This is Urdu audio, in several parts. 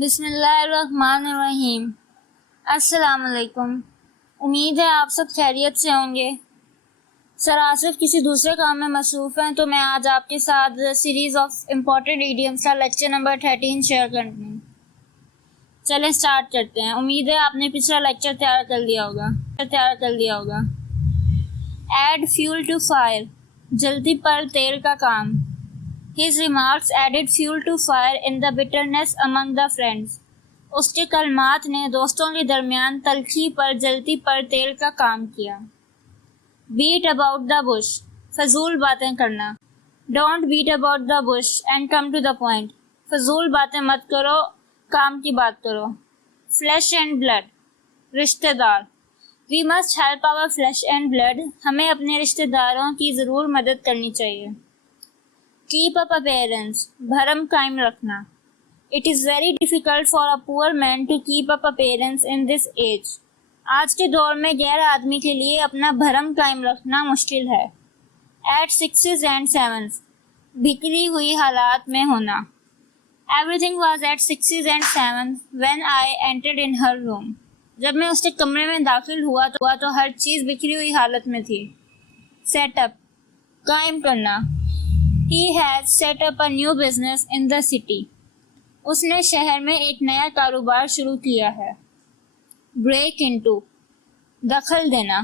بسم اللہ الرحمن الرحیم۔ السلام علیکم۔ امید ہے آپ سب خیریت سے ہوں گے۔ سر آصف کسی دوسرے کام میں مصروف ہیں تو میں آج آپ کے ساتھ سیریز آف امپورٹنٹ ایڈیمز کا لیکچر نمبر 13 شیئر کرتی ہوں۔ چلیں سٹارٹ کرتے ہیں۔ امید ہے آپ نے پچھلا لیکچر تیار کر لیا ہوگا۔ ایڈ فیول ٹو فائر، جلدی پر تیل کا کام۔ His remarks added fuel to fire in the bitterness among the friends. اس کے کلمات نے دوستوں کے درمیان تلخی پر جلتی پر تیل کا کام کیا۔ Beat about the bush، فضول باتیں کرنا۔ Don't beat about the bush and come to the point، فضول باتیں مت کرو، کام کی بات کرو۔ Flesh and blood، رشتہ دار۔ We must help our flesh and blood، ہمیں اپنے رشتہ داروں کی ضرور مدد کرنی چاہیے۔ Keep up appearance، بھرم قائم رکھنا۔ It is very difficult for a poor man to keep up appearance in this age، آج کے دور میں غیر آدمی کے لیے اپنا بھرم قائم رکھنا مشکل ہے۔ At 6s and 7s، بکھری ہوئی حالات میں ہونا۔ Everything was at 6s and 7s when I entered in her room، جب میں اس کے کمرے میں داخل ہوا تو ہر چیز بکھری ہوئی حالت میں تھی۔ Set up، قائم کرنا۔ He has set up a new business in the city، اس نے شہر میں ایک نیا کاروبار شروع کیا ہے۔ Break into، دخل دینا۔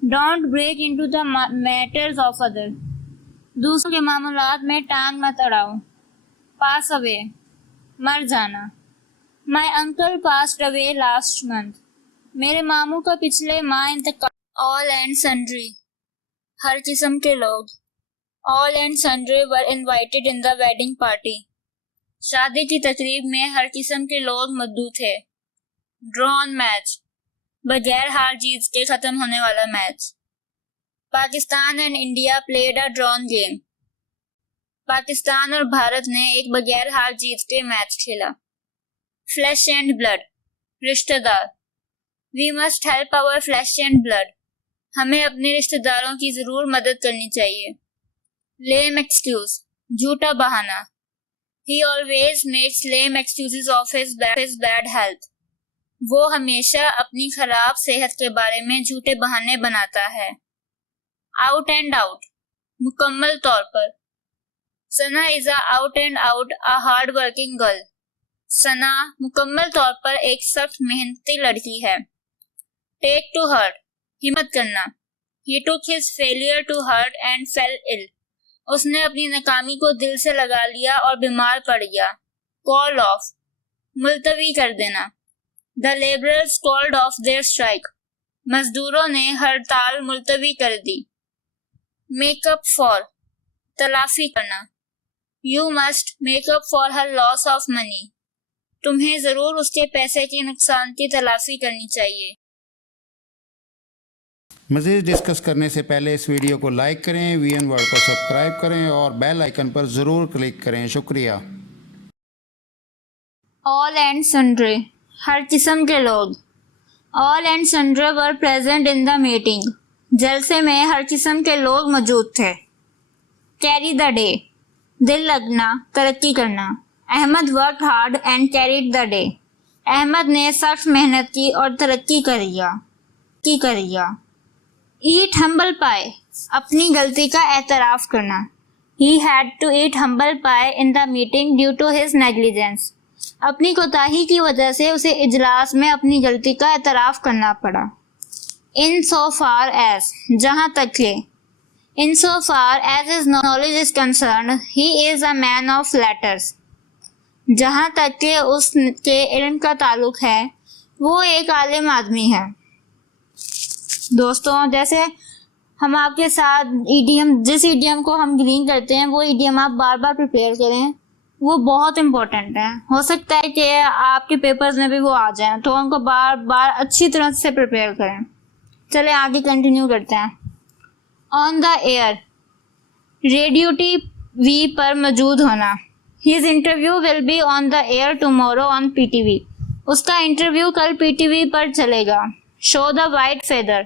Don't break into the matters of others، دوسروں کے معاملات میں ٹانگ مت اڑاؤ۔ Pass away، مر جانا۔ My uncle passed away last month، میرے ماموں کا پچھلے ماہ انتقال۔ All and sundry، ہر قسم کے لوگ۔ All and sundry were invited in the wedding party، شادی کی تقریب میں ہر قسم کے لوگ مدعو تھے۔ Drawn match، بغیر ہار جیت کے ختم ہونے والا match. Pakistan and India played a drawn game، Pakistan اور بھارت نے ایک بغیر ہار جیت کے میچ کھیلا۔ Flesh and blood، رشتہ دار۔ We must help our flesh and blood، ہمیں اپنے رشتہ داروں کی ضرور مدد کرنی چاہیے۔ Lame excuse، جھوٹا بہانہ۔ He always makes lame excuses of his bad health، وہ ہمیشہ اپنی خراب صحت کے بارے میں جھوٹے بہانے بناتا ہے۔ Out and out، مکمل طور پر۔ Sana is a out and out a hard working girl، ثنا مکمل طور پر ایک سخت محنتی لڑکی ہے۔ Take to heart، ہمت کرنا۔ He took his failure to heart and fell ill، اس نے اپنی ناکامی کو دل سے لگا لیا اور بیمار پڑ گیا۔ Call off، ملتوی کر دینا۔ The laborers called off their strike، مزدوروں نے ہڑتال ملتوی کر دی۔ Make up for، تلافی کرنا۔ You must make up for her loss of money، تمہیں ضرور اس کے پیسے کے نقصان کی تلافی کرنی چاہیے۔ مزید ڈسکس کرنے سے پہلے اس ویڈیو کو لائک کریں، وی این ورلڈ کو سبسکرائب کریں اور بیل آئیکن پر ضرور کلک کریں۔ شکریہ۔ All and sundry، ہر قسم کے لوگ۔ All and sundry were present in the meeting، جلسے میں ہر قسم کے لوگ موجود تھے۔ Carry the day، دل لگنا، ترقی کرنا۔ Ahmad worked hard and carried the day، Ahmad نے سخت محنت کی اور ترقی کریا۔ Eat humble pie، اپنی غلطی کا اعتراف کرنا۔ He had to eat humble pie in the meeting due to his negligence، اپنی کوتاہی کی وجہ سے اسے اجلاس میں اپنی غلطی کا اعتراف کرنا پڑا۔ In so far as، جہاں تک کہ۔ In so far as his knowledge is concerned he is a man of letters، جہاں تک کہ اس کے علم کا تعلق ہے وہ ایک عالم آدمی ہے۔ دوستوں جیسے ہم آپ کے ساتھ ایڈیم، جس ایڈیم کو ہم گرین کرتے ہیں وہ ایڈیم آپ بار بار پریپیئر کریں، وہ بہت امپورٹنٹ ہے۔ ہو سکتا ہے کہ آپ کے پیپرز میں بھی وہ آ جائیں تو ان کو بار بار اچھی طرح سے پریپیئر کریں۔ چلیں آگے کنٹینیو کرتے ہیں۔ On the air, radio T V پر موجود ہونا۔ His interview will be on the air tomorrow on P T V, اس کا انٹرویو کل پی ٹی وی پر چلے گا۔ شو دا وائٹ فیدر،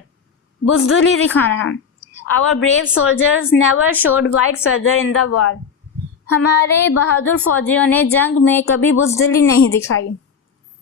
بزدلی دکھانا۔ Our brave soldiers never showed white feather in the war، ہمارے بہادر فوجیوں نے جنگ میں کبھی بزدلی نہیں دکھائی۔